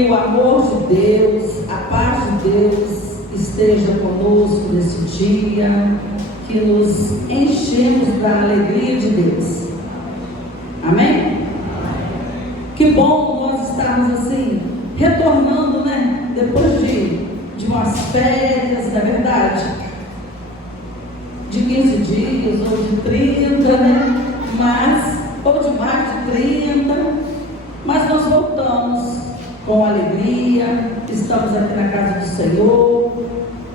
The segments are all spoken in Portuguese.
Que o amor de Deus, a paz de Deus esteja conosco nesse dia, que nos enchemos da alegria de Deus. Amém? Que bom nós estarmos assim, retornando, né? Depois de umas férias, na verdade, de 15 dias ou de 30, né? Ou de mais de 30, mas nós voltamos com alegria, estamos aqui na casa do Senhor.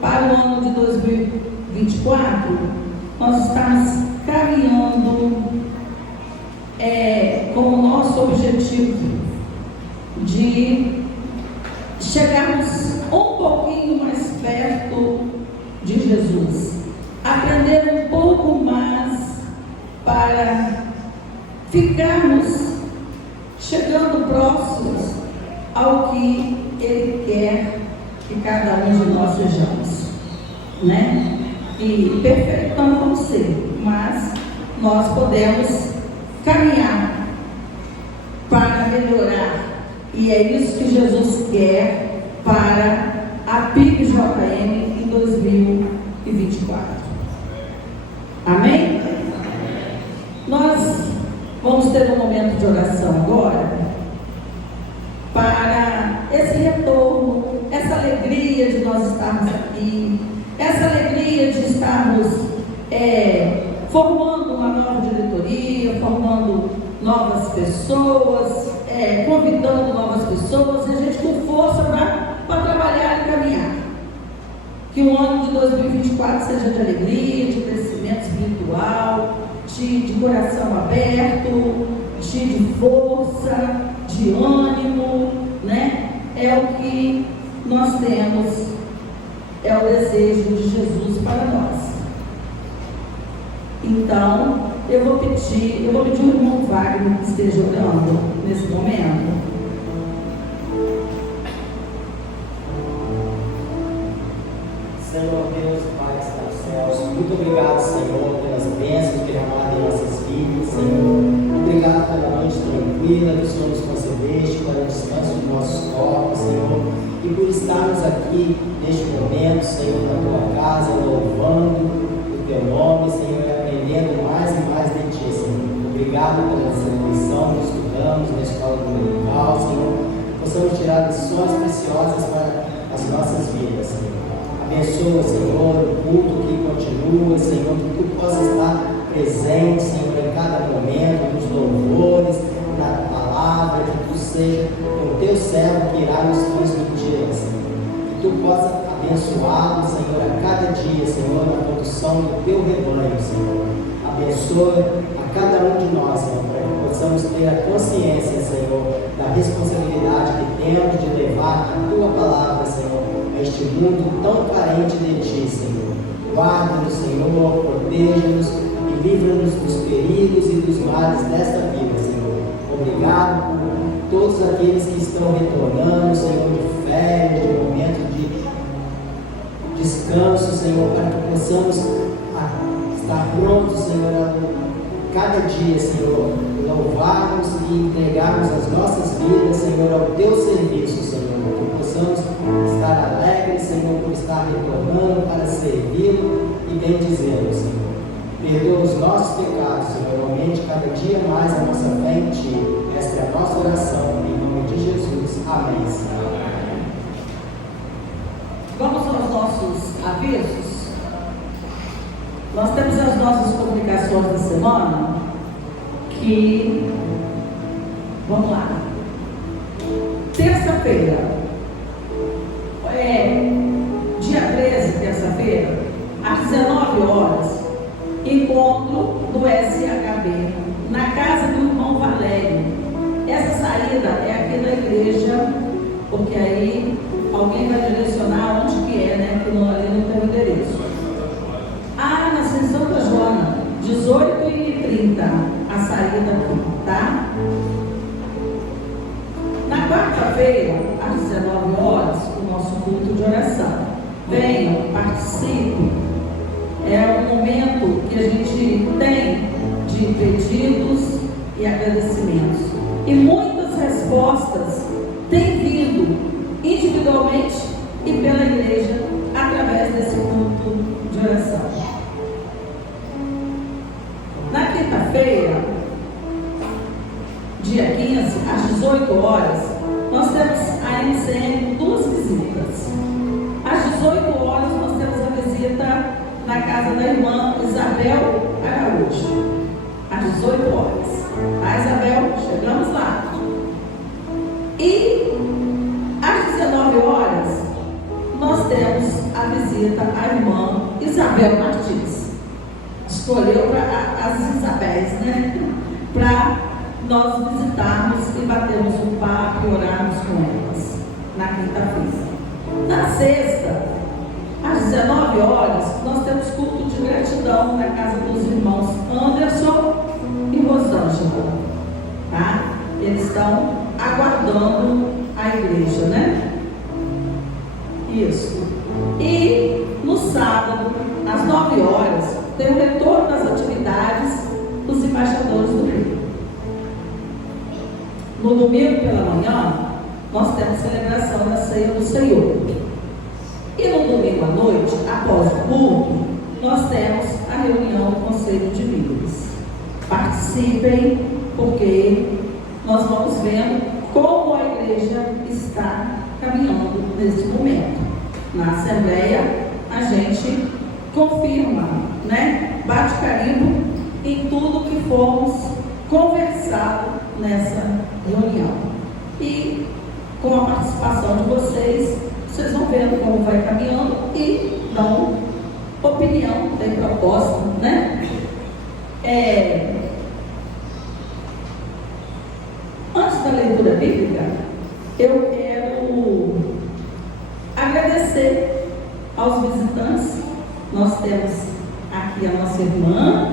Para o ano de 2024, nós estamos caminhando com o nosso objetivo de chegarmos um pouquinho mais perto de Jesus, aprender um pouco mais para ficarmos chegando próximos ao que Ele quer que cada um de nós sejamos, né? E perfeito não vamos ser, mas nós podemos caminhar para melhorar, e é isso que Jesus quer para a PIB-JM em 2024. Amém? Nós vamos ter um momento de oração agora, para esse retorno, essa alegria de nós estarmos aqui, essa alegria de estarmos formando uma nova diretoria, formando novas pessoas, convidando novas pessoas, e a gente com força para trabalhar e caminhar. Que o ano de 2024 seja de alegria, de crescimento espiritual, de coração aberto, de força, de ânimo, né? É o que nós temos, é o desejo de Jesus para nós. Então, eu vou pedir ao irmão Wagner que esteja orando nesse momento. Senhor Deus, Pai que está nos céus, muito obrigado, Senhor, pelas bênçãos derramadas em nossas vidas, Senhor. Obrigado pela noite tranquila que o Senhor nos concedeste, para o descanso dos nossos corpos, Senhor, e por estarmos aqui neste momento, Senhor, na tua casa, louvando o teu nome, Senhor, e aprendendo mais e mais de ti, Senhor. Obrigado pela essa lição que estudamos na escola dominical, Senhor. Possamos tirar lições preciosas para as nossas vidas, Senhor. Abençoa, Senhor, o culto que continua, Senhor, que tu possa estar presente, Senhor, em cada momento, nos louvores, na palavra, que tu seja o teu servo que irá nos transmitir, Senhor. Que tu possa abençoar, Senhor, a cada dia, Senhor, na condução do teu rebanho, Senhor. Abençoa a cada um de nós, Senhor, para que possamos ter a consciência, Senhor, da responsabilidade que temos de levar a tua palavra, Senhor, a este mundo tão carente de ti, Senhor. Guarda-nos, Senhor, proteja-nos e livra-nos dos perigos e dos males desta vida, Senhor. Obrigado por todos aqueles que estão retornando, Senhor, de férias, de momento de descanso, Senhor, para que possamos estar prontos, Senhor, a cada dia, Senhor, louvarmos e entregarmos as nossas vidas, Senhor, ao teu serviço, Senhor, que possamos estar alegres, Senhor, por estar retornando para servi-lo e bendizê-lo, Senhor. Perdoa os nossos pecados, Senhor, aumente cada dia mais a nossa fé em ti. Esta é a nossa oração, em nome de Jesus. Amém, Senhor. Vamos aos nossos avisos. Nós temos as nossas comunicações da semana, que, vamos lá, terça-feira, dia 13, terça-feira, às 19 horas, encontro do SHB, na casa do irmão Valério. Essa saída é aqui na igreja, porque aí alguém vai direcionar onde que é, né? Que não, ali não tem o endereço. Na Santa Joana, 18h30, a saída aqui, tá? Na quarta-feira, às 19 horas, o nosso culto de oração. Venham, participem. É um momento que a gente tem de pedidos e agradecimentos. E muitas respostas têm vindo e pela igreja através desse culto de oração. Na quinta-feira, dia 15, às 18 horas, nós temos a MCM 2 visitas. Às 18 horas, nós temos a visita na casa da irmã Isabel Araújo. Às 18 horas. Tá, Isabel? Chegamos lá. E às 19 horas, nós temos a visita à irmã Isabel Martins. Escolheu as Isabéis, né? Para nós visitarmos e batermos um papo e orarmos com elas na quinta-feira. Na sexta, às 19 horas, nós temos culto de gratidão na casa dos irmãos Anderson e Rosângela. Tá? Eles estão aguardando a igreja, né? Isso. E no sábado, às 9 horas, tem o retorno das atividades dos embaixadores do Rio. No domingo pela manhã, nós temos celebração da ceia do Senhor. E no domingo à noite, após o culto, nós temos a reunião do Conselho de Líderes. Participem, porque nós vamos vendo como a igreja está caminhando nesse momento. Na Assembleia, a gente confirma, né? Bate carimbo em tudo que fomos conversado nessa reunião. E com a participação de vocês, vocês vão vendo como vai caminhando e dão opinião, tem proposta, né? Antes da leitura bíblica, eu quero agradecer aos visitantes. Nós temos aqui a nossa irmã,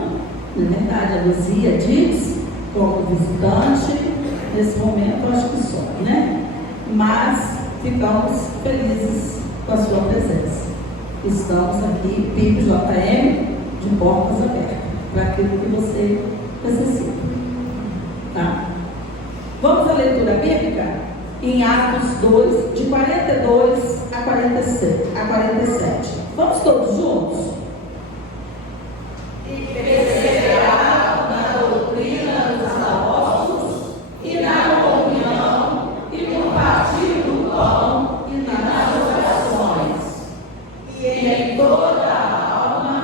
na verdade, a Luzia diz, como visitante, nesse momento, acho que só, né? Mas ficamos felizes com a sua presença. Estamos aqui, PIB JM, de portas abertas, para aquilo que você necessita. Tá? Vamos à leitura bíblica? Em Atos 2, de 42 a 47. Vamos todos juntos? E perseveraram na doutrina dos apóstolos e na comunhão e no partir do pão e nas orações. E em toda a alma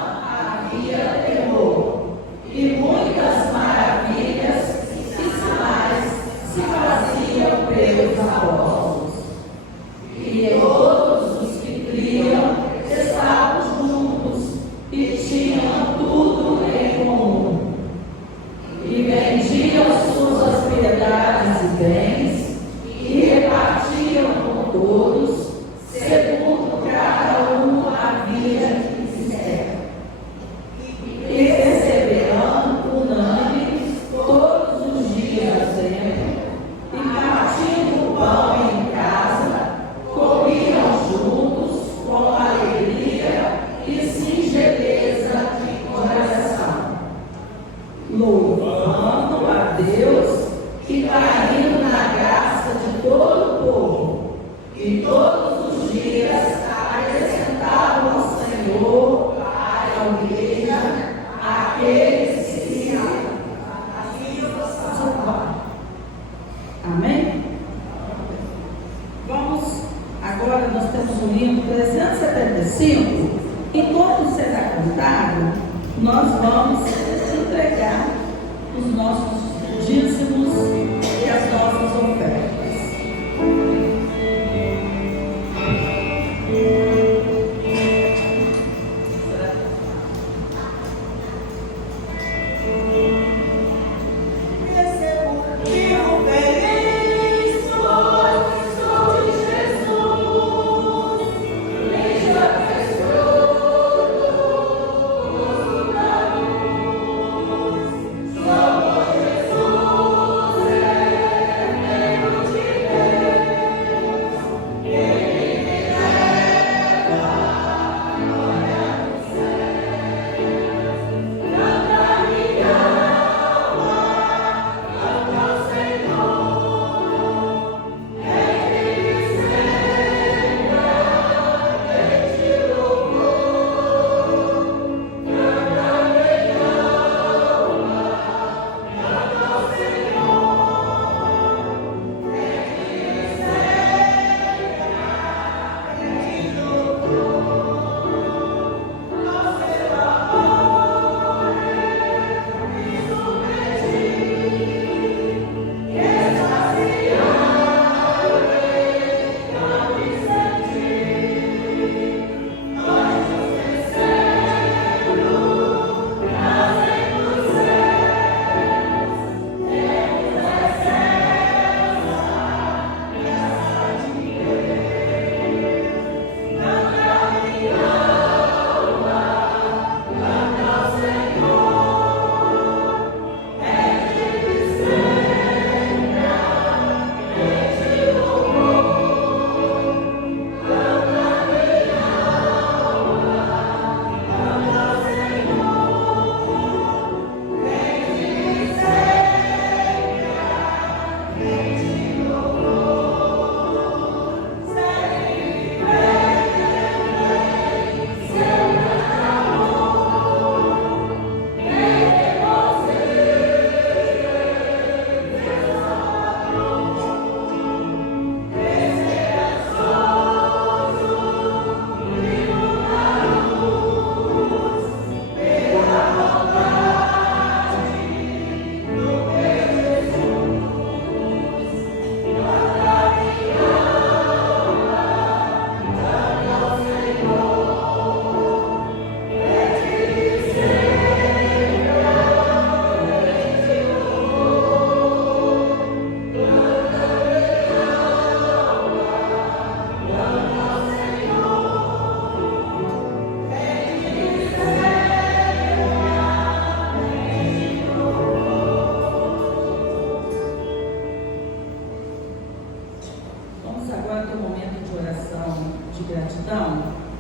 havia temor, e muitas maravilhas e sinais se faziam pelos apóstolos. E todos os que criam estavam juntos e tinham tudo em comum. E vendiam suas propriedades e bens e repartiam com todos, segundo cada um havia de quiser. E perseverando unânimes todos os dias no templo, e partindo o pão em casa, comiam juntos com alegria e singeleza de coração, louvando a Deus e caindo na graça de todo o povo. E todos os dias acrescentavam ao Senhor à igreja aqueles que se salvavam. Amém? Vamos, agora nós temos um hino 375. Enquanto será cantado, nós vamos entregar os nossos dízimos e as nossas ofertas. Jesus.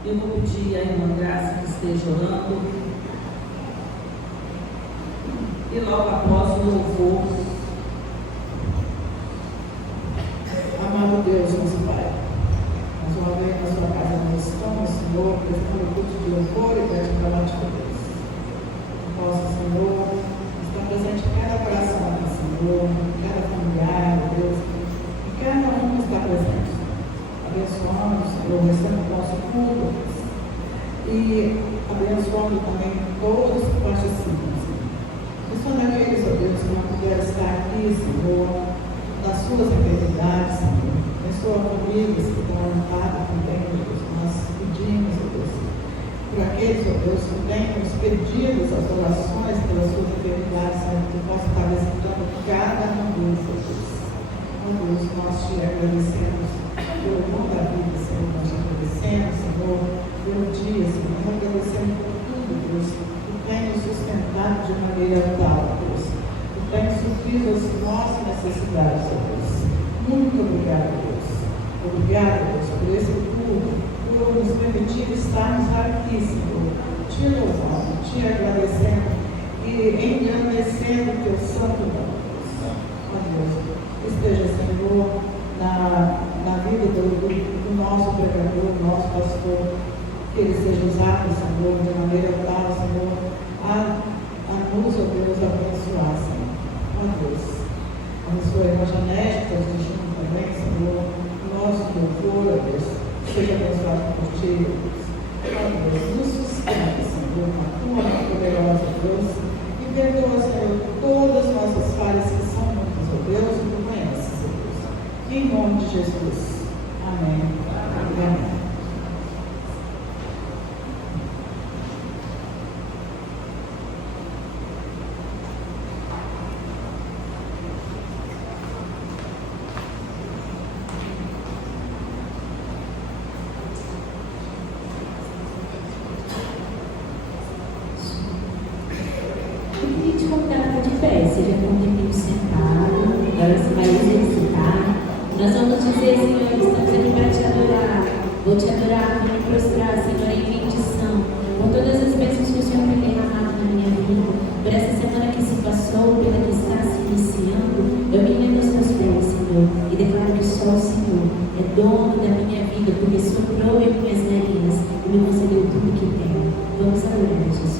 Eu vou pedir à irmã Graça que esteja orando. E logo após o louvor. Amado Deus, nosso Pai, nós uma vez na sua casa nós estamos, Senhor, prestando o culto de louvor e gratidão a Deus. Nosso Senhor, está presente em cada coração aqui, Senhor, em cada familiar, Deus, e cada um que está presente. Abençoando, Senhor, recebendo o nosso culto e abençoando também todos que participam, Senhor. Abençoando aqueles, ó Deus, que não puderam estar aqui, Senhor, nas suas enfermidades, Senhor. Abençoa famílias que estão orientadas também, Deus. Nós pedimos, ó Deus, por aqueles, ó Deus, que têm os pedidos, as orações pelas suas enfermidades, Senhor, que possam estar visitando cada um deles, ó Deus. Ó Deus, nós te agradecemos pelo dom da vida, Senhor. Nós te agradecemos, Senhor, pelo dia, Senhor. Nós agradecemos por tudo, Deus, que tem nos sustentado de maneira tal, Deus. Que tem suprido as nossas necessidades, ó Deus. Muito obrigado, Deus. Obrigado, Deus, por esse culto, por nos permitir estarmos aqui, Senhor, te louvando, te agradecendo e engrandecendo o teu santo nome, Deus. Ó Deus, esteja, Senhor, na vida do nosso pregador, do nosso pastor, que ele seja usado, Senhor, de maneira tal, Senhor, a nos, ó Deus, abençoar, Senhor. Ó Deus, abençoa a irmã Janete, que está assistindo também, Senhor, nosso louvor, ó Deus, seja abençoado por ti, ó Deus. Ó Deus, nos sustenta, Senhor, com a tua mão poderosa, Deus, e perdoa, Senhor, todas as nossas falhas que são muitas, ó Deus, e tu conheces, ó Deus. Em nome de Jesus. Amém. Amém. Seja com um tempinho sentado, agora você vai exercitar. Nós vamos dizer, Senhor, estamos aqui para te adorar. Vou te adorar, vou me prostrar, Senhor, em rendição. Por todas as bênçãos que o Senhor tem derramado na minha vida, por essa semana que se passou, pela que está se iniciando, eu me rendo aos teus pés, Senhor, e declaro que só o Senhor é dono da minha vida, porque soprou em minhas narinas e me concedeu tudo que tenho. Vamos adorar, Jesus.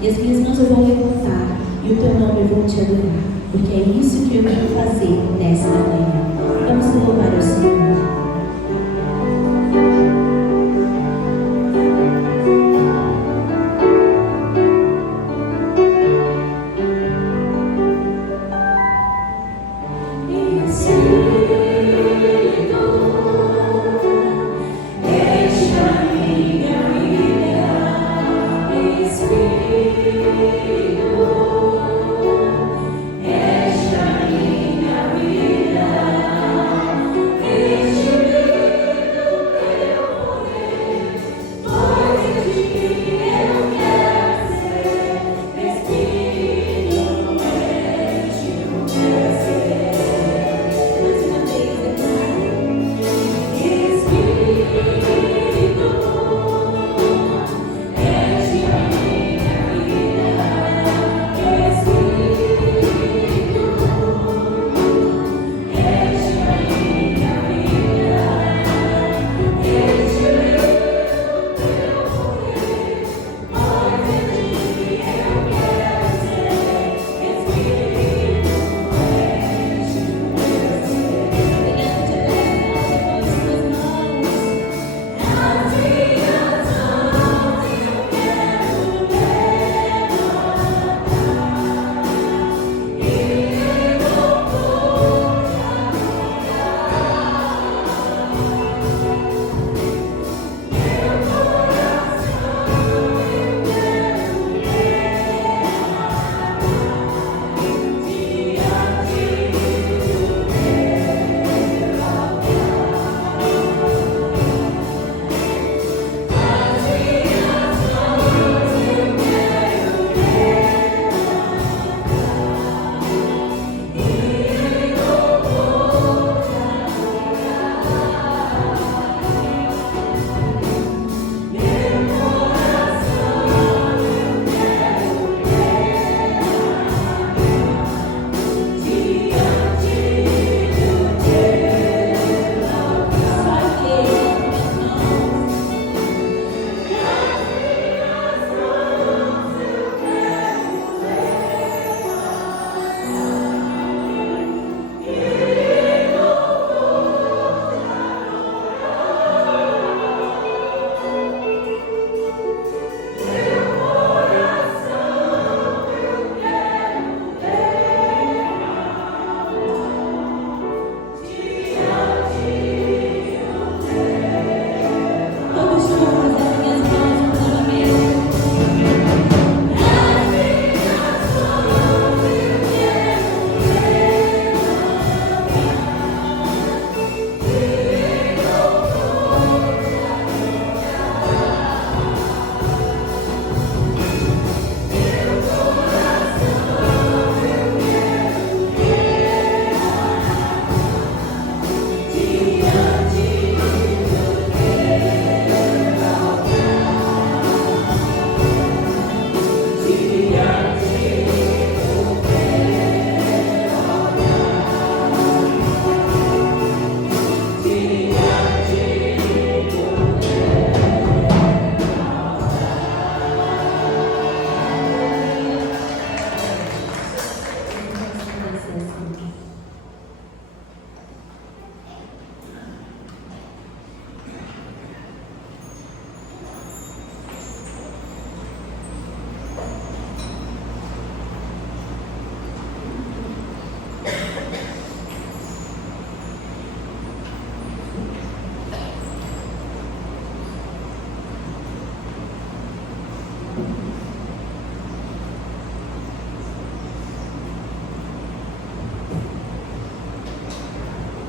E as minhas mãos eu vou levantar e o teu nome eu vou te adorar, porque é isso que eu vim fazer nesta manhã. Vamos louvar o Senhor. Esta minha vida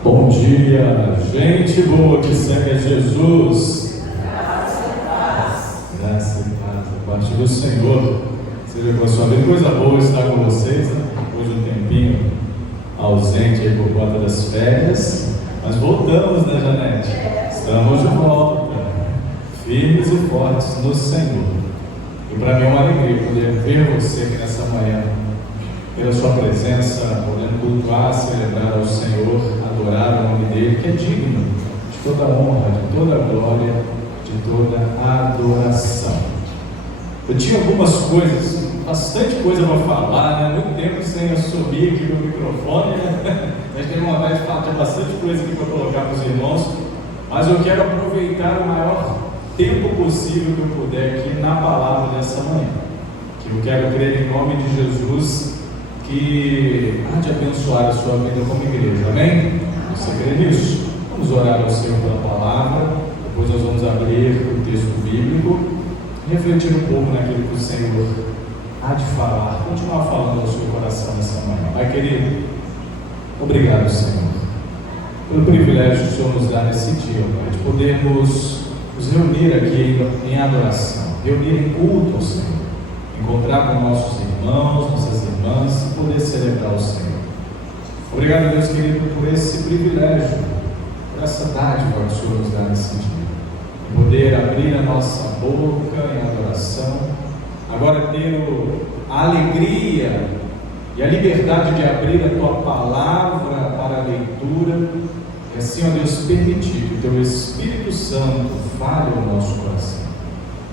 Bom dia, gente boa que segue a Jesus. Graça e paz da parte do Senhor seja com a sua vida. Coisa boa estar com vocês, né? Depois de um tempinho ausente aí por conta das férias, mas voltamos, né, Janete? Estamos de volta, firmes e fortes no Senhor. E para mim é uma alegria poder ver você aqui nessa manhã, pela sua presença, podendo cultuar, celebrar ao Senhor, adorar o nome dele, que é digno de toda honra, de toda glória, de toda adoração. Eu tinha algumas coisas, bastante coisa para falar, né? Muito tempo sem eu subir aqui no microfone, né? A gente tem vontade de falar, tinha bastante coisa aqui para colocar para os irmãos, mas eu quero aproveitar o maior tempo possível que eu puder aqui na palavra dessa manhã, que eu quero crer em nome de Jesus, que há de abençoar a sua vida como igreja, amém? Você crê nisso? Vamos orar ao Senhor pela palavra, depois nós vamos abrir o texto bíblico, refletir um pouco naquilo que o Senhor há de falar, continuar falando ao seu coração nessa manhã. Pai querido, obrigado, Senhor, pelo privilégio que o Senhor nos dá nesse dia, Pai, de podermos nos reunir aqui em adoração, reunir em culto ao Senhor, encontrar com nossos irmãos, nossas irmãs e poder celebrar o Senhor. Obrigado, Deus querido, por esse privilégio, por essa dádiva que o Senhor nos dá nesse dia, de poder abrir a nossa boca em adoração, agora ter a alegria e a liberdade de abrir a Tua palavra para a leitura, e assim, ó Deus, permitir que o Teu Espírito Santo fale ao nosso coração.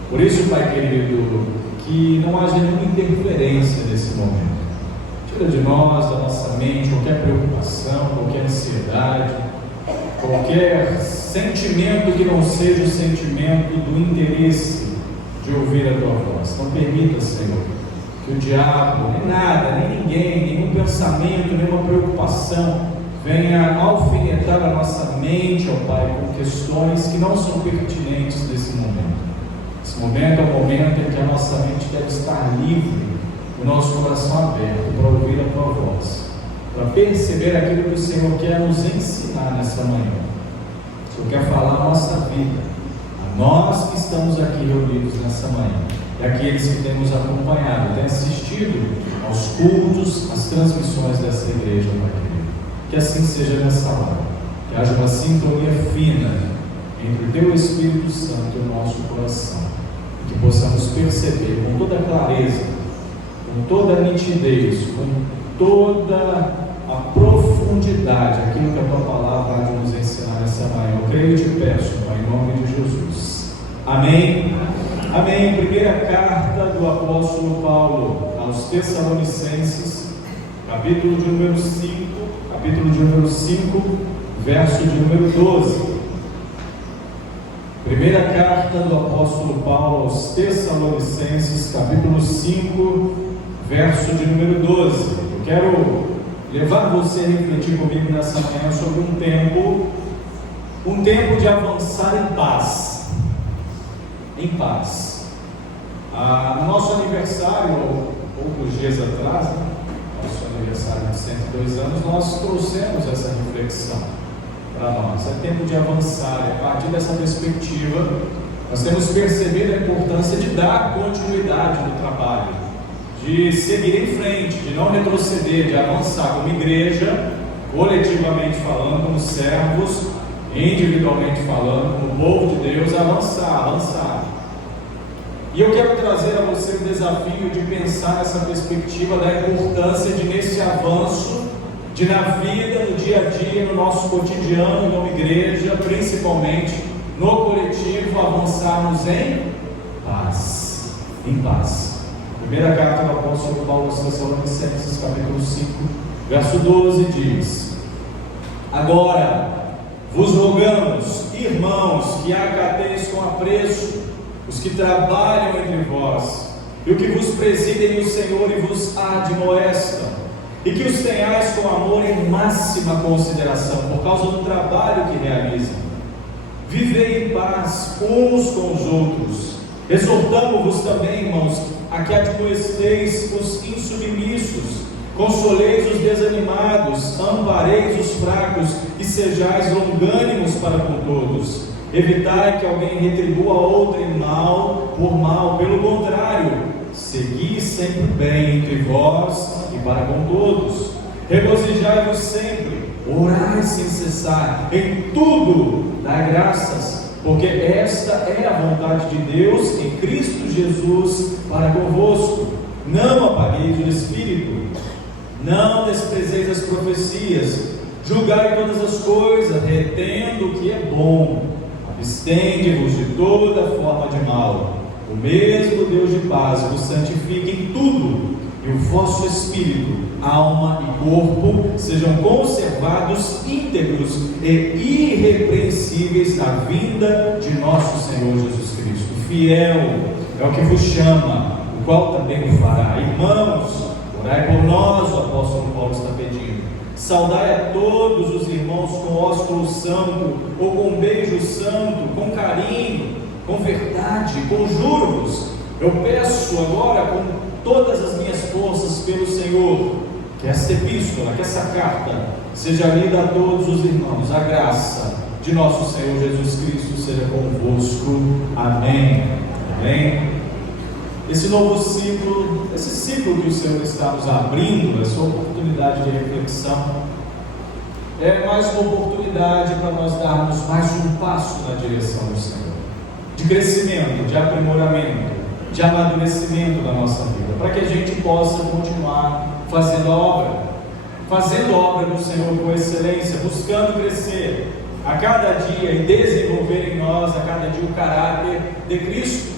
Por isso, Pai querido, que não haja nenhuma interferência nesse momento. Tira de nós, da nossa mente, qualquer preocupação, qualquer ansiedade, qualquer sentimento que não seja o sentimento do interesse de ouvir a Tua voz. Não permita, Senhor, que o diabo, nem nada, nem ninguém, nenhum pensamento, nenhuma preocupação venha alfinetar a nossa mente, ó Pai, com questões que não são pertinentes nesse momento. Esse momento é o momento em que a nossa mente deve estar livre, o nosso coração aberto para ouvir a Tua voz, para perceber aquilo que o Senhor quer nos ensinar nessa manhã. O Senhor quer falar a nossa vida, a nós que estamos aqui reunidos nessa manhã, e aqueles que temos acompanhado, têm assistido aos cultos, às transmissões dessa igreja, Pai querido. Que assim seja nessa hora, que haja uma sintonia fina entre o Teu Espírito Santo e o nosso coração, e que possamos perceber com toda clareza, com toda nitidez, com toda a profundidade aquilo que a Tua palavra há de nos ensinar nessa manhã. Eu creio e te peço, Pai, em nome de Jesus. Amém? Amém. Primeira carta do apóstolo Paulo aos Tessalonicenses, capítulo de número 5, verso de número 12. Primeira carta do apóstolo Paulo aos Tessalonicenses, capítulo 5, verso de número 12. Eu quero levar você a refletir comigo nessa manhã sobre um tempo de avançar em paz. Em paz. No nosso aniversário, poucos dias atrás, nosso aniversário de 102 anos, nós trouxemos essa reflexão para nós. É tempo de avançar, e a partir dessa perspectiva, nós temos percebido a importância de dar continuidade no trabalho, de seguir em frente, de não retroceder, de avançar como igreja, coletivamente falando, como servos, individualmente falando, como povo de Deus, avançar. E eu quero trazer a você o desafio de pensar nessa perspectiva da importância de, nesse avanço, de na vida, no dia a dia, no nosso cotidiano, como igreja, principalmente no coletivo, avançarmos em paz. Em paz. Primeira carta do apóstolo Paulo aos Tessalonicenses, capítulo 5, verso 12 diz: Agora vos rogamos, irmãos, que acateis com apreço os que trabalham entre vós, e o que vos presidem o Senhor e vos admoestam, e que os tenhais com amor em máxima consideração, por causa do trabalho que realizam. Vivei em paz uns com os outros. Exortamo-vos também, irmãos, a que admoesteis os insubmissos, consoleis os desanimados, ampareis os fracos e sejais longânimos para com todos. Evitai que alguém retribua a outrem mal por mal, pelo contrário, segui sempre o bem entre vós e para com todos. Regozijai-vos sempre, orai sem cessar, em tudo dai graças, porque esta é a vontade de Deus em Cristo Jesus para convosco. Não apagueis o Espírito, não desprezeis as profecias, julgai todas as coisas, retendo o que é bom, abstende-vos de toda forma de mal. O mesmo Deus de paz vos santifique em tudo, e o vosso espírito, alma e corpo sejam conservados íntegros e irrepreensíveis na vinda de nosso Senhor Jesus Cristo. Fiel é o que vos chama, o qual também o fará. Irmãos, orai por nós, o apóstolo Paulo está pedindo. Saudai a todos os irmãos com ósculo santo, ou com beijo santo, com carinho, com verdade, conjuro-vos. Eu peço agora com todas as minhas forças pelo Senhor, que esta epístola, que essa carta seja lida a todos os irmãos. A graça de nosso Senhor Jesus Cristo seja convosco. Amém. Amém. Esse novo ciclo, esse ciclo que o Senhor está nos abrindo, essa oportunidade de reflexão, é mais uma oportunidade para nós darmos mais um passo na direção do Senhor, de crescimento, de aprimoramento, de amadurecimento da nossa vida, para que a gente possa continuar fazendo a obra do Senhor com excelência, buscando crescer a cada dia e desenvolver em nós a cada dia o caráter de Cristo,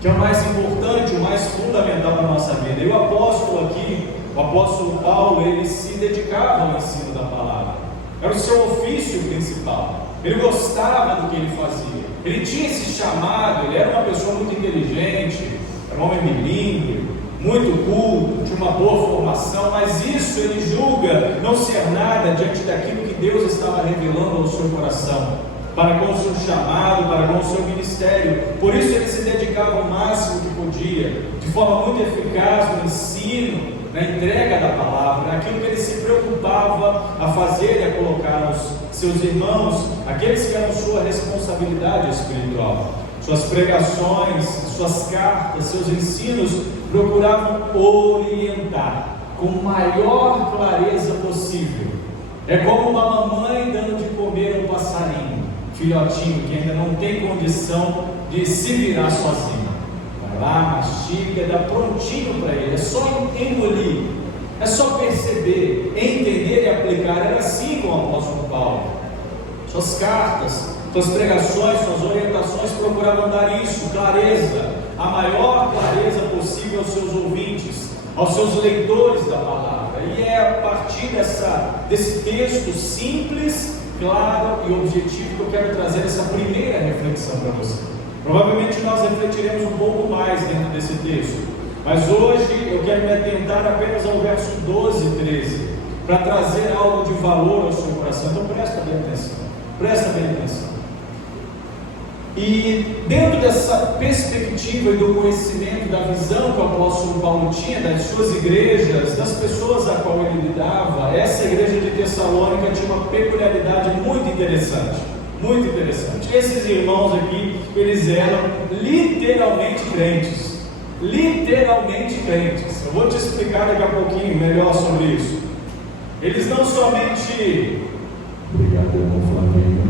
que é o mais importante, o mais fundamental da nossa vida. E o apóstolo aqui, o apóstolo Paulo, ele se dedicava ao ensino da palavra, era o seu ofício principal, ele gostava do que ele fazia, ele tinha esse chamado, ele era uma pessoa muito inteligente, era um homem bilíngue, muito culto, tinha uma boa formação, mas isso ele julga não ser nada diante daquilo que Deus estava revelando ao seu coração, para com o seu chamado, para com o seu ministério. Por isso ele se dedicava ao máximo que podia, de forma muito eficaz no ensino, na entrega da palavra, naquilo que ele se preocupava a fazer e a colocar os seus irmãos, aqueles que eram sua responsabilidade espiritual. Suas pregações, suas cartas, seus ensinos procuravam orientar com maior clareza possível. É como uma mamãe dando de comer a um passarinho, filhotinho, que ainda não tem condição de se virar sozinho. Vai lá, mastiga, dá prontinho para ele, é só engolir, é só perceber, entender e aplicar. Era assim com o apóstolo Paulo. Suas cartas, suas pregações, suas orientações procuravam dar isso, clareza, a maior clareza possível aos seus ouvintes, aos seus leitores da palavra. E é a partir desse texto simples, claro e objetivo que eu quero trazer essa primeira reflexão para você. Provavelmente nós refletiremos um pouco mais dentro desse texto, mas hoje eu quero me atentar apenas ao verso 12 e 13, para trazer algo de valor ao seu coração. Então presta bem atenção. E dentro dessa perspectiva e do conhecimento, da visão que o apóstolo Paulo tinha das suas igrejas, das pessoas a qual ele lidava, essa igreja de Tessalônica tinha uma peculiaridade muito interessante. Esses irmãos aqui, eles eram literalmente crentes. Eu vou te explicar daqui a pouquinho melhor sobre isso. Eles não somente... Obrigado, irmão Flamengo.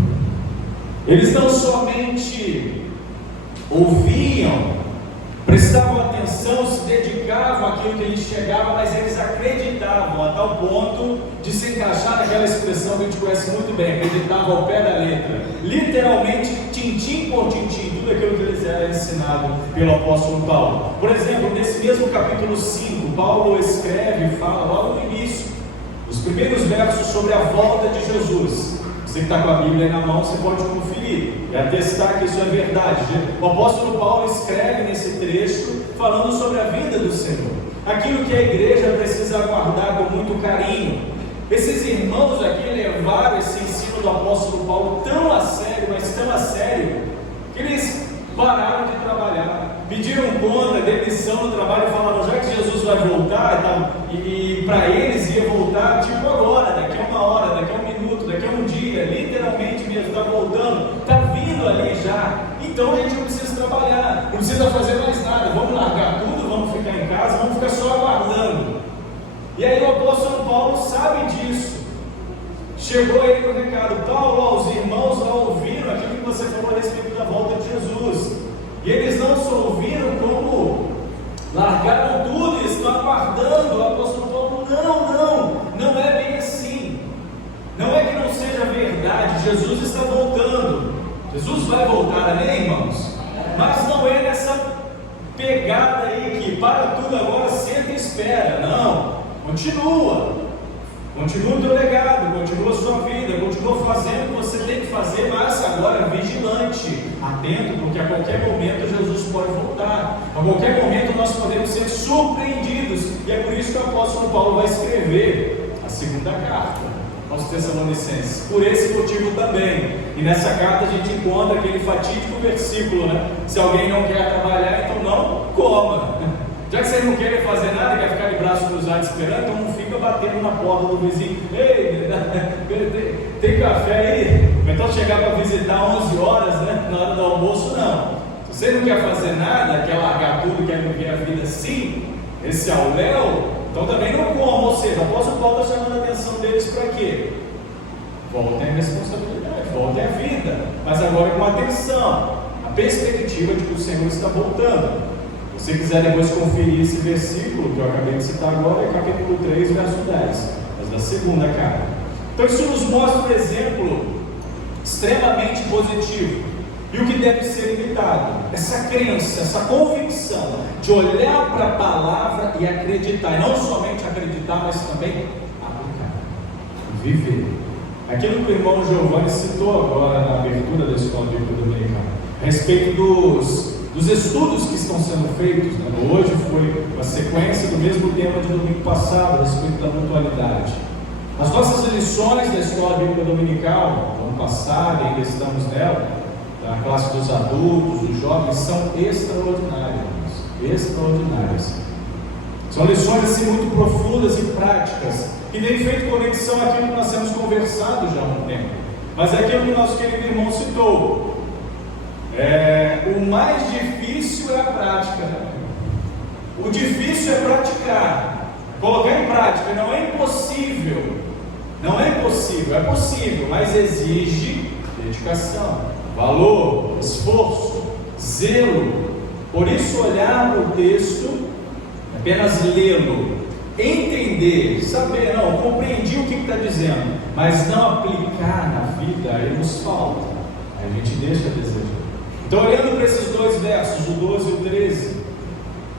Eles não somente ouviam, prestavam atenção, se dedicavam àquilo que lhes chegava, mas eles acreditavam a tal ponto de se encaixar naquela expressão que a gente conhece muito bem, acreditavam ao pé da letra, literalmente, tintim por tintim, tudo aquilo que lhes era ensinado pelo apóstolo Paulo. Por exemplo, nesse mesmo capítulo 5, Paulo escreve e fala logo no início, os primeiros versos sobre a volta de Jesus. Você que está com a Bíblia aí na mão, você pode conferir e atestar que isso é verdade. O apóstolo Paulo escreve nesse trecho falando sobre a vida do Senhor, aquilo que a igreja precisa aguardar com muito carinho. Esses irmãos aqui levaram esse ensino do apóstolo Paulo tão a sério, mas tão a sério, que eles pararam de trabalhar, pediram conta, demissão no trabalho, e falaram, já que Jesus vai voltar, e para eles ia voltar tipo agora, daqui a 1 hora, daqui a 1 minuto, daqui a 1 dia, literalmente mesmo, está voltando, está vindo ali já. Então a gente não precisa trabalhar, não precisa fazer mais nada, vamos largar tudo, vamos ficar em casa, vamos ficar só aguardando. E aí o apóstolo Paulo sabe disso. Chegou aí no recado, Paulo, os irmãos lá ouviram aquilo que você falou a respeito da volta de Jesus. E eles não só ouviram, como largaram tudo e estão aguardando. O apóstolo Paulo, não é bem assim. Não é que não seja verdade, Jesus está voltando. Jesus vai voltar, amém, irmãos? Mas não é nessa pegada aí que para tudo agora, senta e espera. Não, continua o teu legado, continua a sua vida, continua fazendo o que você tem que fazer, mas agora vigilante, atento, porque a qualquer momento Jesus pode voltar, a qualquer momento nós podemos ser surpreendidos, e é por isso que o apóstolo Paulo vai escrever a segunda carta aos Tessalonicenses, por esse motivo também. E nessa carta a gente encontra aquele fatídico versículo, né? Se alguém não quer trabalhar, então não coma. Já que vocês não querem fazer nada, quer ficar de braço cruzado esperando, então não fica batendo na porta do vizinho. Ei, tem café aí? Então chegar para visitar 11 horas, né? Na hora do almoço, não. Se você não quer fazer nada, quer largar tudo, quer viver a vida assim, esse é o Léo, então também não coma. Ou seja, o apóstolo Paulo está chamando a atenção deles para quê? Voltem a responsabilidade, voltem a vida, mas agora com atenção, a perspectiva de que o Senhor está voltando. Se você quiser depois conferir esse versículo que eu acabei de citar agora, é capítulo 3, verso 10, mas da segunda carta. Então isso nos mostra um exemplo extremamente positivo, e o que deve ser imitado, essa crença, essa convicção de olhar para a palavra e acreditar, e não somente acreditar, mas também aplicar, viver. Aquilo que o irmão Giovanni citou agora na abertura da escola bíblica dominical, a respeito dos estudos que estão sendo feitos, né? Hoje foi uma sequência do mesmo tema de domingo passado, a respeito da mutualidade. As nossas lições da escola bíblica dominical, ano passado, ainda estamos nela, da classe dos adultos, dos jovens, são extraordinárias, extraordinárias. São lições assim muito profundas e práticas, que têm feito conexão àquilo que nós temos conversado já há um tempo, mas é aquilo que o nosso querido irmão citou. O mais difícil é a prática. O difícil é praticar, colocar em prática. Não é impossível, é possível, mas exige dedicação, valor, esforço, zelo. Por isso, olhar para o texto, apenas lê-lo, entender, saber, não, compreendi o que está dizendo, mas não aplicar na vida, aí nos falta, aí a gente deixa a desejar. Então, olhando para esses dois versos, o 12 e o 13,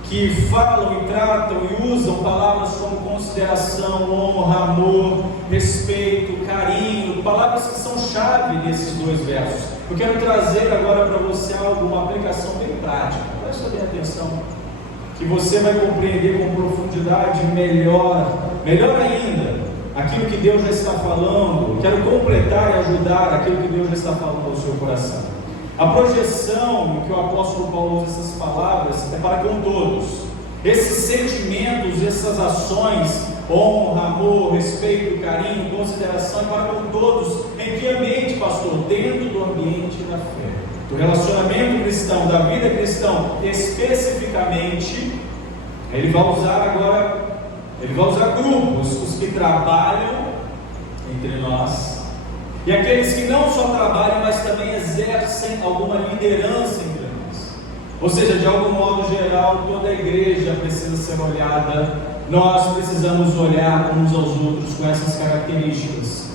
que falam e tratam e usam palavras como consideração, honra, amor, respeito, carinho, palavras que são chave nesses dois versos. Eu quero trazer agora para você uma aplicação bem prática, presta bem atenção, que você vai compreender com profundidade melhor ainda, aquilo que Deus já está falando. Quero completar e ajudar aquilo que Deus já está falando ao seu coração. A projeção em que o apóstolo Paulo usa essas palavras é para com todos. Esses sentimentos, essas ações, honra, amor, respeito, carinho, consideração, é para com todos. Em que ambiente, pastor? Dentro do ambiente da fé, do relacionamento cristão, da vida cristã, especificamente. Ele vai usar grupos, os que trabalham entre nós, e aqueles que não só trabalham, mas também exercem alguma liderança entre nós. Ou seja, de algum modo geral, toda a igreja precisa ser olhada. Nós precisamos olhar uns aos outros com essas características,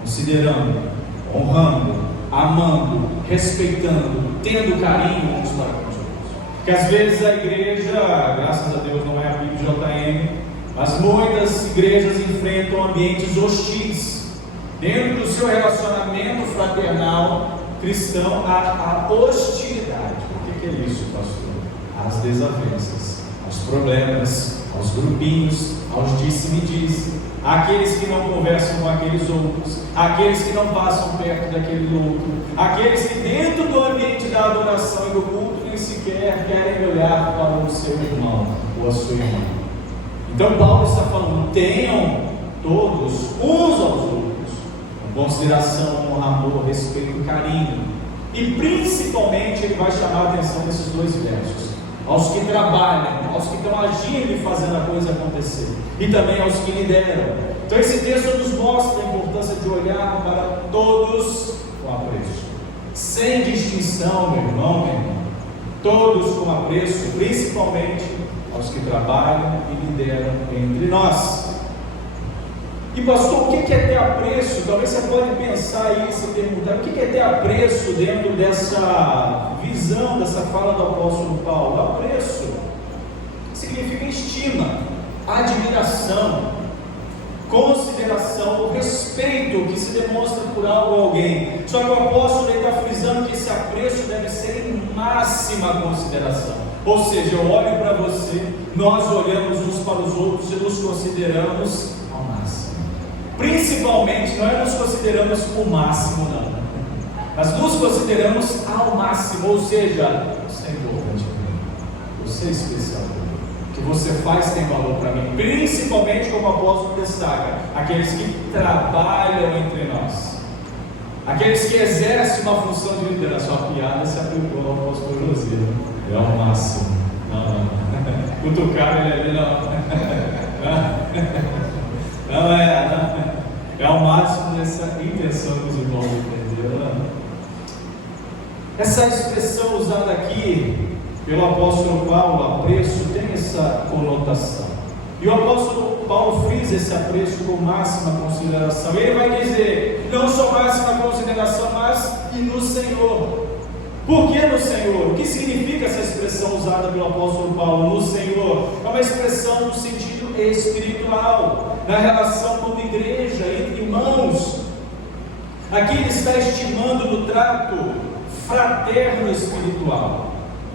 considerando, honrando, amando, respeitando, tendo carinho uns para com os outros. Porque às vezes a igreja, graças a Deus não é a PIBJM, mas muitas igrejas enfrentam ambientes hostis. Dentro do seu relacionamento fraternal cristão, há hostilidade. O que é isso, pastor? As desavenças, os problemas, aos grupinhos, aos disse-me-disse, àqueles que não conversam com aqueles outros, àqueles que não passam perto daquele outro, àqueles que dentro do ambiente da adoração e do culto nem sequer querem olhar para o seu irmão ou a sua irmã. Então Paulo está falando, tenham todos uns aos outros com consideração, amor, respeito, carinho. E principalmente ele vai chamar a atenção nesses dois versos: aos que trabalham, aos que estão agindo e fazendo a coisa acontecer, e também aos que lideram. Então esse texto nos mostra a importância de olhar para todos com apreço, sem distinção, meu irmão, minha irmã, todos com apreço, principalmente aos que trabalham e lideram entre nós. E pastor, o que é ter apreço? Talvez você pode pensar aí e se perguntar, o que é ter apreço dentro dessa visão, dessa fala do apóstolo Paulo? Apreço significa estima, admiração, consideração, o respeito que se demonstra por algo ou alguém. Só que o apóstolo está frisando que esse apreço deve ser em máxima consideração. Ou seja, eu olho para você, nós olhamos uns para os outros e nos consideramos ao máximo. Principalmente, não é nos consideramos o máximo, não, mas nos consideramos ao máximo, ou seja, você é importante para mim, você é especial para mim, o que você faz tem valor para mim, principalmente como o apóstolo destaca, aqueles que trabalham entre nós, aqueles que exercem uma função de liderança. A piada se aplicou ao apóstolo José, é ao máximo, não, cutucar ele ali, não é ao máximo dessa intenção que os irmãos entenderam. Essa expressão usada aqui pelo apóstolo Paulo, apreço, tem essa conotação. E o apóstolo Paulo frisa esse apreço com máxima consideração. Ele vai dizer, não só máxima consideração, mas e no Senhor. Por que no Senhor? O que significa essa expressão usada pelo apóstolo Paulo, no Senhor? É uma expressão no sentido espiritual, na relação como igreja, entre irmãos. Aqui ele está estimando no trato fraterno espiritual.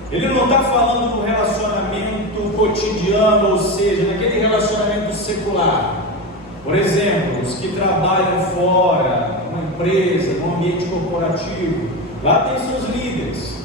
Ele não está falando do relacionamento cotidiano, ou seja, naquele relacionamento secular. Por exemplo, os que trabalham fora, numa empresa, num ambiente corporativo, lá tem seus líderes,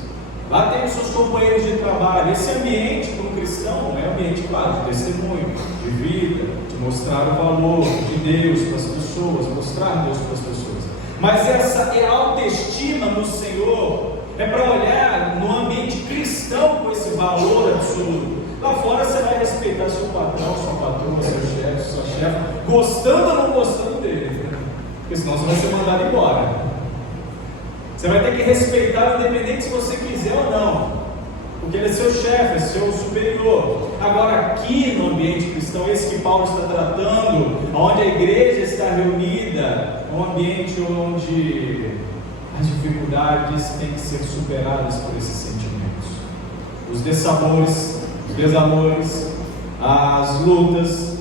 lá tem os seus companheiros de trabalho. Esse ambiente para um cristão é um ambiente, claro, de testemunho, de vida, de mostrar o valor de Deus para as pessoas, mostrar Deus para as pessoas. Mas essa é a autoestima no Senhor, é para olhar no ambiente cristão com esse valor absoluto. Lá fora você vai respeitar seu patrão, sua patroa, seu chefe, sua chefe, gostando ou não gostando dele, porque senão você vai ser mandado embora. Você vai ter que respeitar, independente se você quiser ou não, porque ele é seu chefe, é seu superior. Agora, aqui no ambiente cristão, esse que Paulo está tratando, onde a igreja está reunida, é um ambiente onde as dificuldades têm que ser superadas por esses sentimentos. Os dessabores, os desamores, as lutas,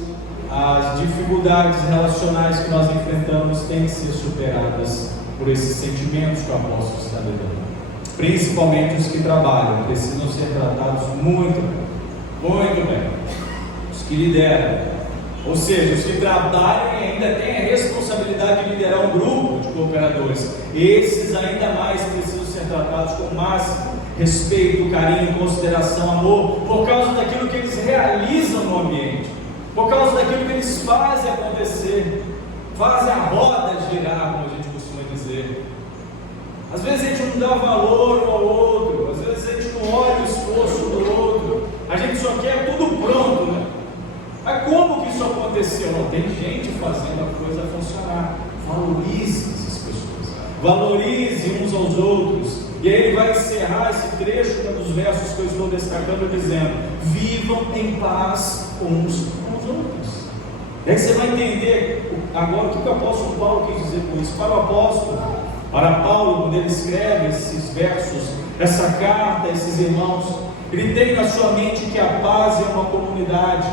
as dificuldades relacionais que nós enfrentamos têm que ser superadas por esses sentimentos que o apóstolo está lidando. Principalmente os que trabalham, precisam ser tratados muito bem. Os que lideram, ou seja, os que trabalham e ainda têm a responsabilidade de liderar um grupo de cooperadores, esses ainda mais precisam ser tratados com o máximo respeito, carinho, consideração, amor, por causa daquilo que eles realizam no ambiente, por causa daquilo que eles fazem acontecer, fazem a roda girar, como a gente costuma dizer. Às vezes a gente não dá valor um ao outro, às vezes a gente não olha o esforço do outro, a gente só quer tudo pronto, né? Mas como que isso aconteceu? Não, tem gente fazendo a coisa funcionar. Valorize essas pessoas, valorize uns aos outros. E aí ele vai encerrar esse trecho dos versos que eu estou destacando dizendo: vivam em paz uns com os outros. E aí você vai entender agora o que o apóstolo Paulo quis dizer com isso. Para o apóstolo, para Paulo, quando ele escreve esses versos, essa carta a esses irmãos, ele tem na sua mente que a paz é uma comunidade.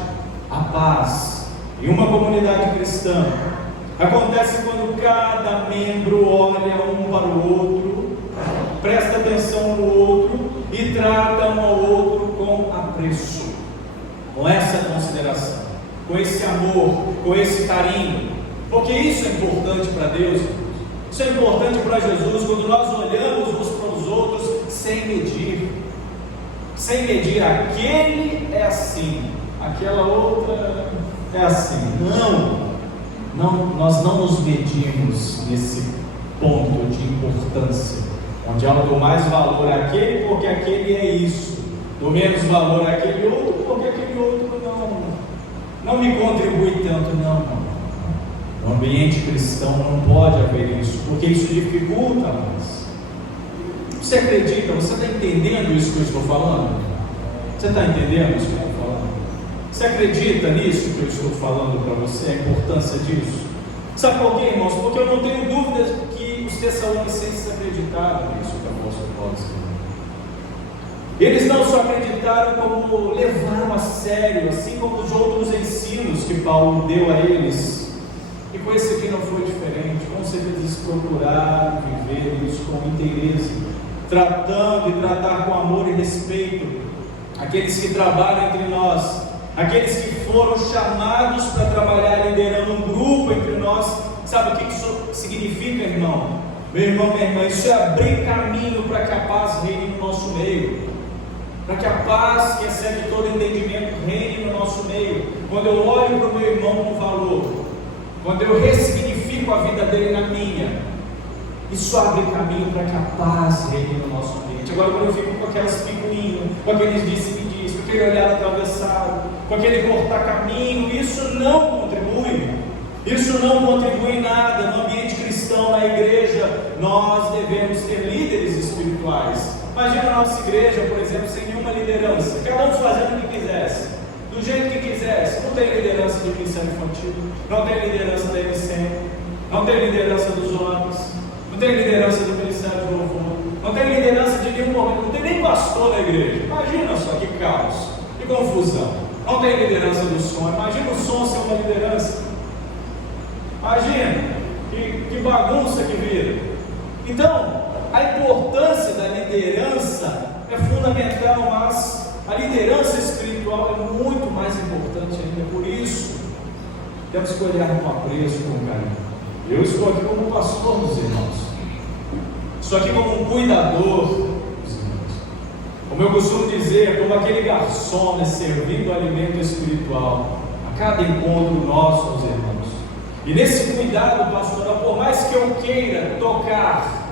A paz em uma comunidade cristã acontece quando cada membro olha um para o outro, presta atenção no outro e trata um ao outro com apreço, com essa consideração. com esse amor, com esse carinho, porque isso é importante para Deus. Isso é importante para Jesus, quando nós olhamos uns para os outros sem medir, aquele é assim, aquela outra é assim. Não, nós não nos medimos nesse ponto de importância, onde eu dou mais valor àquele porque aquele é isso, dou menos valor àquele outro porque aquele outro não me contribui tanto. Não. No ambiente cristão não pode haver isso, porque isso dificulta mais. Você acredita? Você está entendendo isso que eu estou falando? Você está entendendo isso que eu estou falando? Você acredita nisso que eu estou falando para você, a importância disso? Sabe por quê, irmãos? Porque eu não tenho dúvidas que os Tessalonicenses acreditaram nisso que o apóstolo Paulo escreveu. Eles não só acreditaram, como levaram a sério, assim como os outros ensinos que Paulo deu a eles. E com esse aqui não foi diferente. Com certeza eles procuraram viver isso com inteireza, tratando e tratar com amor e respeito aqueles que trabalham entre nós, aqueles que foram chamados para trabalhar liderando um grupo entre nós. Sabe o que isso significa, irmão? Meu irmão, minha irmã, isso é abrir caminho para que a paz reine no nosso meio, para que a paz que excede todo entendimento reine no nosso meio. Quando eu olho para o meu irmão com valor, quando eu ressignifico a vida dele na minha, isso abre caminho para que a paz reine no nosso ambiente. Agora, quando eu fico com aquelas picuinhas, com aqueles disse-me-disse, com aquele olhar atravessado, com aquele cortar caminho, isso não contribui. Isso não contribui em nada. No ambiente cristão, na igreja, nós devemos ter líderes espirituais. Imagina a nossa igreja, por exemplo, sem nenhuma liderança, cada um fazendo o que quisesse, do jeito que quisesse. Não tem liderança do Ministério Infantil, não tem liderança da MCM, não tem liderança dos homens, não tem liderança do Ministério de Louvor, não tem liderança de nenhum momento, não tem nem pastor na igreja. Imagina só que caos, que confusão. Não tem liderança do som. Imagina o som ser uma liderança. Imagina que bagunça que vira. Então, a importância da liderança é fundamental, mas a liderança espiritual é muito mais importante ainda. Por isso, temos que olhar com apreço, com carinho. Eu estou aqui como pastor dos irmãos, estou aqui como um cuidador dos irmãos. Como eu costumo dizer, como aquele garçom, servindo o alimento espiritual a cada encontro nosso aos irmãos. E nesse cuidado pastoral, por mais que eu queira tocar,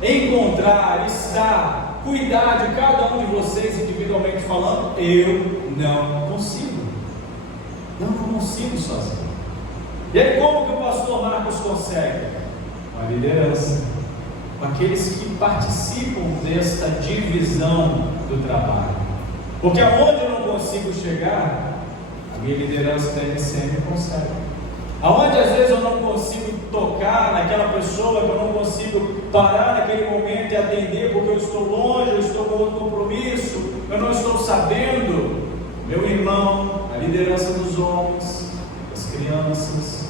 encontrar, estar, cuidar de cada um de vocês individualmente falando, eu não consigo. Eu não consigo sozinho. E aí, como que o pastor Marcos consegue? Com a liderança, com aqueles que participam desta divisão do trabalho. Porque aonde eu não consigo chegar, a minha liderança da MCM consegue. Aonde às vezes eu não consigo tocar naquela pessoa, que eu não consigo parar naquele momento e atender porque eu estou longe, eu estou com outro compromisso, eu não estou sabendo, meu irmão, a liderança dos homens, das crianças,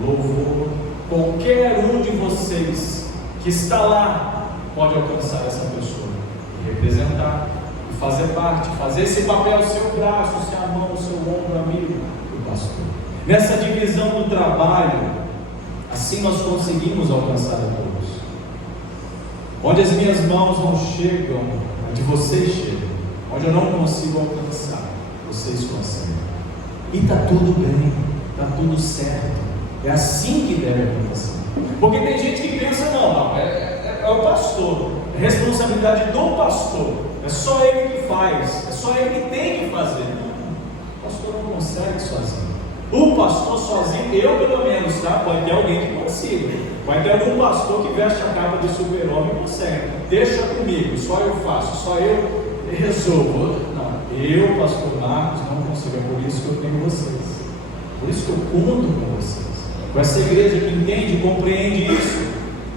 o louvor, qualquer um de vocês que está lá pode alcançar essa pessoa e representar, e fazer parte, fazer esse papel, seu braço, sua mão, seu ombro amigo do pastor. Nessa divisão do trabalho, assim nós conseguimos alcançar a todos. Onde as minhas mãos não chegam, onde vocês chegam, onde eu não consigo alcançar, vocês conseguem. E está tudo bem, está tudo certo. É assim que deve acontecer. Porque tem gente que pensa, não, é o pastor, é responsabilidade do pastor, é só ele que faz, é só ele que tem que fazer. Não, o pastor não consegue sozinho. O pastor sozinho, eu pelo menos, tá? Pode ter alguém que consiga. Vai ter algum pastor que veste a capa de super-homem e consegue. Deixa comigo, só eu faço, só eu resolvo. Não, eu, pastor Marcos, não consigo. É por isso que eu tenho vocês. Por isso que eu conto com vocês. Com essa igreja que entende e compreende isso.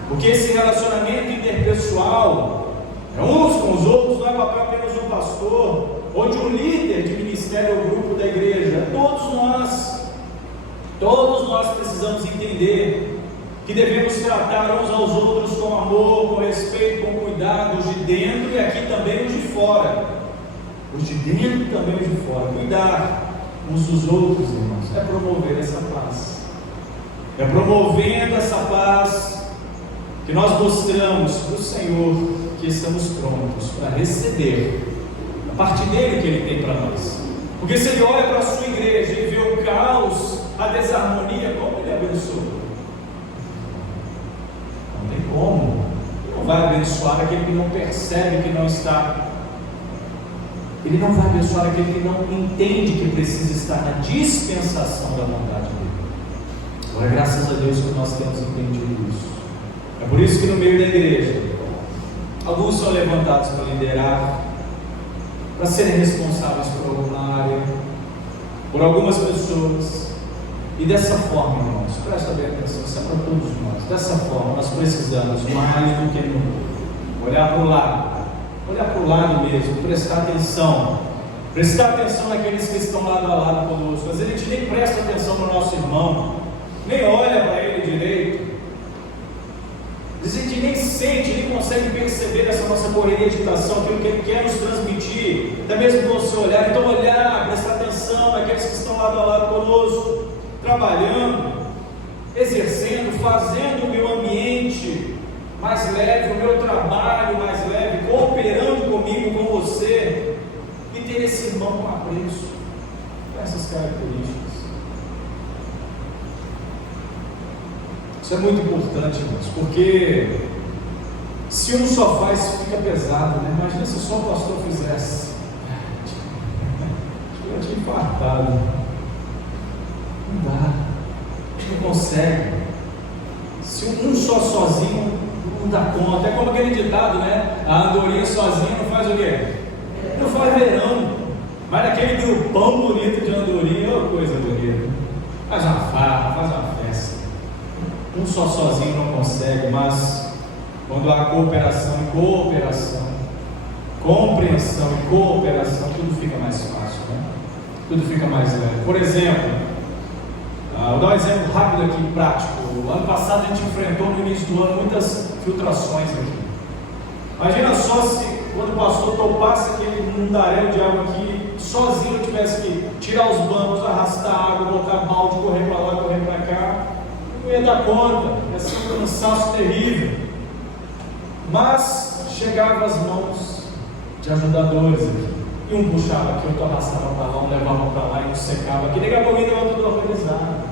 Porque esse relacionamento interpessoal, uns com os outros, não é papel apenas de um pastor ou de um líder de ministério ou grupo da igreja. Todos nós precisamos entender que devemos tratar uns aos outros com amor, com respeito, com cuidado, os de dentro e aqui também os de fora. Os de dentro e também os de fora. Cuidar. uns dos outros, irmãos, é promover essa paz. É promovendo essa paz que nós mostramos para o Senhor que estamos prontos para receber a parte dele que Ele tem para nós. Porque se Ele olha para a sua igreja e vê o caos, a desarmonia, como Ele abençoa? Não tem como. Ele não vai abençoar aquele que não percebe que não está. Ele não vai abençoar aquele que não entende que precisa estar na dispensação da vontade dele. Agora, graças a Deus que nós temos entendido isso. É por isso que no meio da igreja, alguns são levantados para liderar, para serem responsáveis por alguma área, por algumas pessoas. E dessa forma, irmãos, presta bem atenção, isso é para todos nós. Dessa forma, nós precisamos mais do que nunca olhar para o lado mesmo, prestar atenção naqueles que estão lado a lado conosco. Às vezes a gente nem presta atenção no nosso irmão, nem olha para ele direito. Às vezes a gente nem sente, nem consegue perceber essa nossa correria de ação, aquilo que Ele quer nos transmitir, até mesmo com o seu olhar. Então olhar, prestar atenção naqueles que estão lado a lado conosco, trabalhando, exercendo, fazendo o meu ambiente mais leve, o meu trabalho mais leve, cooperando comigo, com você, e ter esse irmão com apreço, com essas características. Isso é muito importante, irmãos, porque se um só faz, fica pesado, né? Imagina se só o pastor fizesse. Acho que eu tinha infartado. Não dá, a gente não consegue. Se um só sozinho não dá conta, é como aquele ditado, né? A andorinha sozinha não faz o quê? Não faz verão. Mas naquele grupão bonito de andorinha, oh, coisa bonita. Faz uma farra, faz uma festa. Um só sozinho não consegue, mas quando há cooperação e cooperação, compreensão e cooperação, tudo fica mais fácil, né? Tudo fica mais leve. Por exemplo, vou dar um exemplo rápido aqui, prático. O ano passado a gente enfrentou no início do ano muitas filtrações aqui. Imagina só se quando o pastor topasse aquele mundaréu de água aqui, sozinho eu tivesse que tirar os bancos, arrastar água, botar balde, correr para lá, correr para cá. Não ia dar conta, ia ser um cansaço terrível. Mas chegava as mãos de ajudadores aqui. E um puxava aqui, outro arrastava para lá, um levava para lá e um secava aqui. Daqui a pouco ainda estava tudo organizado.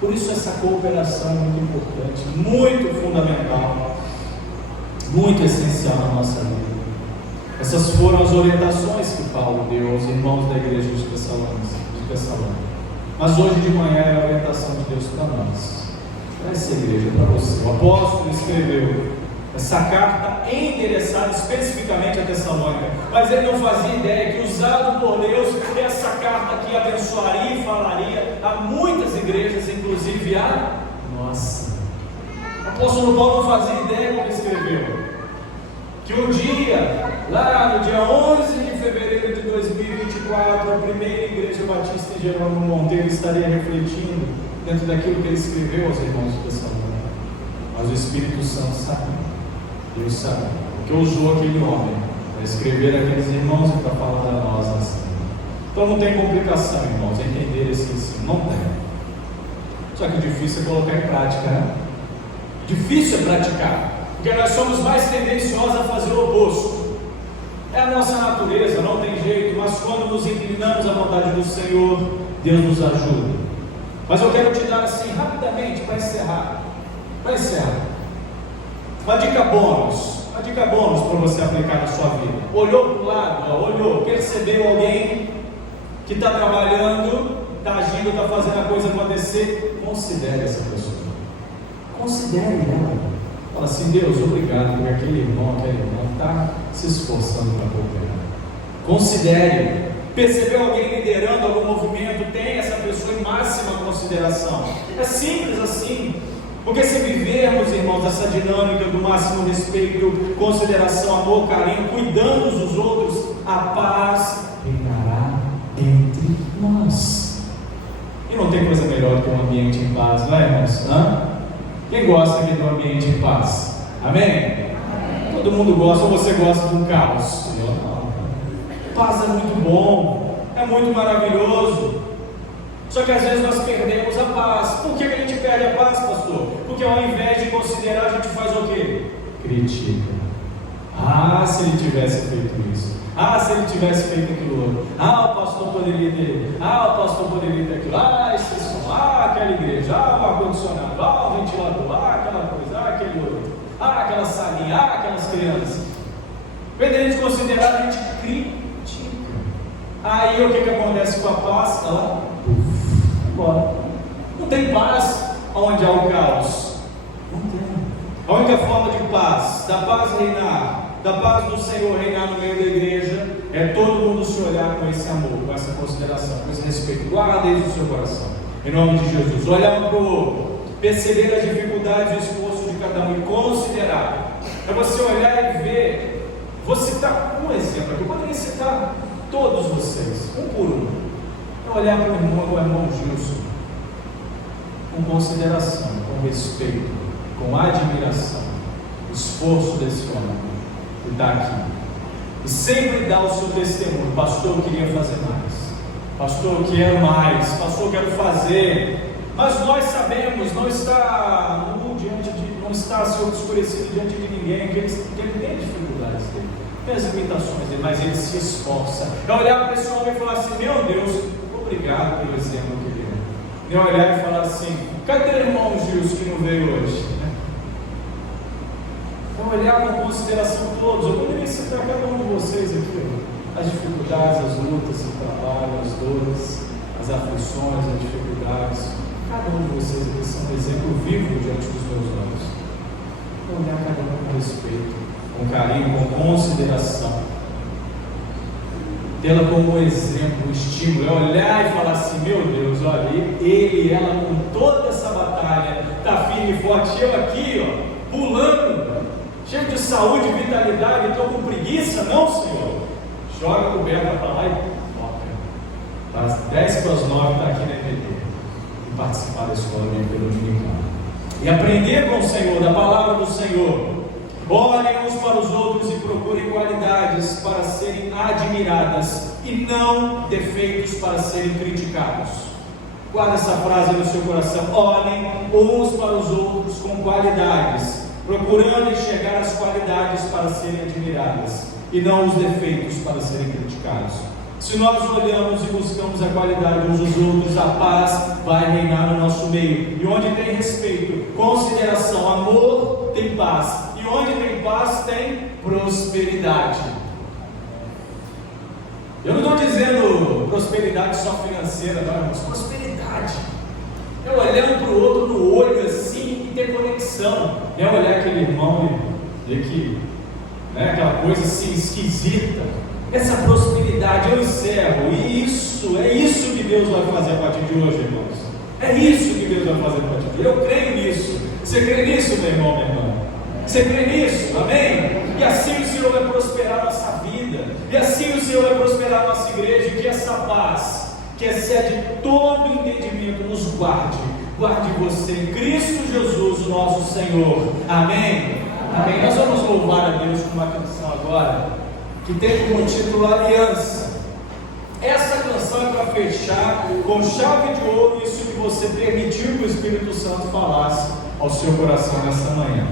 Por isso essa cooperação é muito importante, muito fundamental, muito essencial na nossa vida. Essas foram as orientações que Paulo deu aos irmãos da igreja de Tessalônica. Mas hoje de manhã é a orientação de Deus para nós, para essa igreja, para você. O apóstolo escreveu essa carta endereçada especificamente a Tessalônica, mas ele não fazia ideia que, usado por Deus, essa carta aqui abençoaria e falaria a muitas igrejas, inclusive a nossa. O apóstolo Paulo não fazia ideia como escreveu, que um dia, lá no dia 11 de fevereiro de 2024, a primeira igreja batista em Jerônimo Monteiro estaria refletindo dentro daquilo que ele escreveu aos irmãos de Tessalônica. Mas o Espírito Santo sabe, Deus sabe, porque usou aquele homem para escrever aqueles irmãos e para falar a nós assim. Então não tem complicação, irmãos, entender esse ensino, não tem. Só que o difícil é colocar em prática, né? Difícil é praticar, porque nós somos mais tendenciosos a fazer o oposto. É a nossa natureza, não tem jeito, mas quando nos inclinamos à vontade do Senhor, Deus nos ajuda. Mas eu quero te dar assim, rapidamente, para encerrar, uma dica bônus para você aplicar na sua vida. Olhou para o lado, percebeu alguém que está trabalhando, está agindo, está fazendo a coisa acontecer, considere essa pessoa, considere ela. Fala assim: Deus, obrigado por aquele irmão está se esforçando para cooperar. Considere. Percebeu alguém liderando algum movimento, tem essa pessoa em máxima consideração. É simples assim. Porque se vivermos, irmãos, essa dinâmica do máximo respeito, consideração, amor, carinho, cuidando uns dos outros, a paz reinará entre nós. E não tem coisa melhor do que um ambiente em paz, não é, irmãos? Quem gosta aqui do ambiente em paz? Amém? Amém. Todo mundo gosta, ou você gosta do caos? Paz é muito bom, é é muito maravilhoso. Só que às vezes nós perdemos a paz. Por que a gente perde a paz, pastor? Porque ao invés de considerar, a gente faz o quê? Critica. Ah, se ele tivesse feito isso. Ah, se ele tivesse feito aquilo outro. Ah, o pastor poderia ter. Ah, o pastor poderia ter aquilo. Ah, esse som. Ah, aquela igreja. Ah, o ar-condicionado. Ah, o ventilador. Ah, aquela coisa. Ah, aquele outro. Ah, aquela salinha. Ah, aquelas crianças. Quando a gente considerar, a gente critica. Aí o que acontece com a paz? Ela embora. Não tem paz onde há o caos. Não tem. A única forma de paz, da paz reinar, da paz do Senhor reinar no meio da igreja, é todo mundo se olhar com esse amor, com essa consideração, com esse respeito. Guarda isso no seu coração, em nome de Jesus. Olhar um para o outro, perceber as dificuldades e o esforço de cada um e considerar. É você olhar e ver. Vou citar um exemplo aqui, eu poderia citar todos vocês, um por um. É olhar para o irmão Gilson com consideração, com respeito, com admiração, o esforço desse homem que está aqui, e sempre dar o seu testemunho. Pastor, eu queria fazer mais. Pastor, eu quero mais. Pastor, eu quero fazer. Mas nós sabemos, não está não está se obscurecido diante de ninguém, que ele tem dificuldades dele, tem as limitações dele, mas ele se esforça. É olhar para esse homem e falar assim: meu Deus, obrigado pelo exemplo que ele é. É olhar e falar assim: cadê o irmão Gilson que não veio hoje? Então, olhar com consideração todos. Eu poderia citar cada um de vocês aqui, as dificuldades, as lutas, o trabalho, as dores, as aflições, as dificuldades. Cada um de vocês aqui são um exemplo vivo diante dos meus olhos. Então, olhar cada um com respeito, com carinho, com consideração. Tê-la como um exemplo, um estímulo. É olhar e falar assim: meu Deus, olha, ele e ela com toda essa batalha, está firme e forte. Eu aqui, ó, pulando, cheio de saúde e vitalidade, estou com preguiça? Não, Senhor. Joga a coberta para lá e toca. Às 10 para as 9 está aqui na EPD. E participar da escola pelo dominical. E aprender com o Senhor, da palavra do Senhor. Olhem uns para os outros e procurem qualidades para serem admiradas e não defeitos para serem criticados. Guarda essa frase no seu coração. Olhem uns para os outros com qualidades, procurando enxergar as qualidades para serem admiradas e não os defeitos para serem criticados. Se nós olhamos e buscamos a qualidade uns dos outros, a paz vai reinar no nosso meio. E onde tem respeito, consideração, amor, tem paz. E onde tem paz, tem prosperidade. Eu não estou dizendo prosperidade só financeira, não, irmãos. Prosperidade é olhar um para o outro no olho assim e ter conexão. É olhar aquele irmão e ver que, aquela coisa assim esquisita. Essa prosperidade eu encerro. E é isso que Deus vai fazer a partir de hoje, irmãos. É isso que Deus vai fazer a partir de hoje. Eu creio nisso. Você crê nisso, meu irmão, minha irmã? Você crê nisso? Amém? E assim o Senhor vai prosperar a nossa vida. E assim o Senhor vai prosperar a nossa igreja. E que essa paz, que excede todo entendimento, nos guarde. Guarde você em Cristo Jesus, o nosso Senhor. Amém? Amém? Nós vamos louvar a Deus com uma canção agora, que tem como título Aliança. Essa canção é para fechar com chave de ouro isso que você permitiu que o Espírito Santo falasse ao seu coração nessa manhã.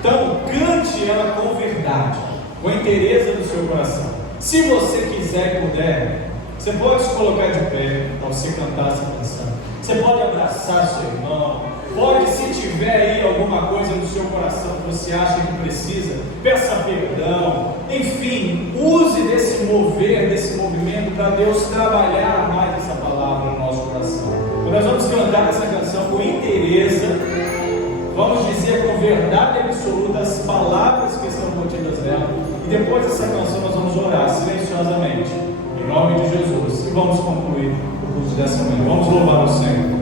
Então, cante ela com verdade, com a inteireza do seu coração. Se você quiser e puder, você pode se colocar de pé para você cantar essa canção. Você pode abraçar seu irmão. Pode, se tiver aí alguma coisa no seu coração que você acha que precisa, peça perdão. Enfim, use desse mover, desse movimento para Deus trabalhar mais essa palavra no nosso coração. Então nós vamos cantar essa canção com inteireza. Vamos dizer com verdade absoluta as palavras que estão contidas nela. E depois dessa canção nós vamos orar silenciosamente, em nome de Jesus. E vamos concluir o curso dessa manhã. Vamos louvar o Senhor.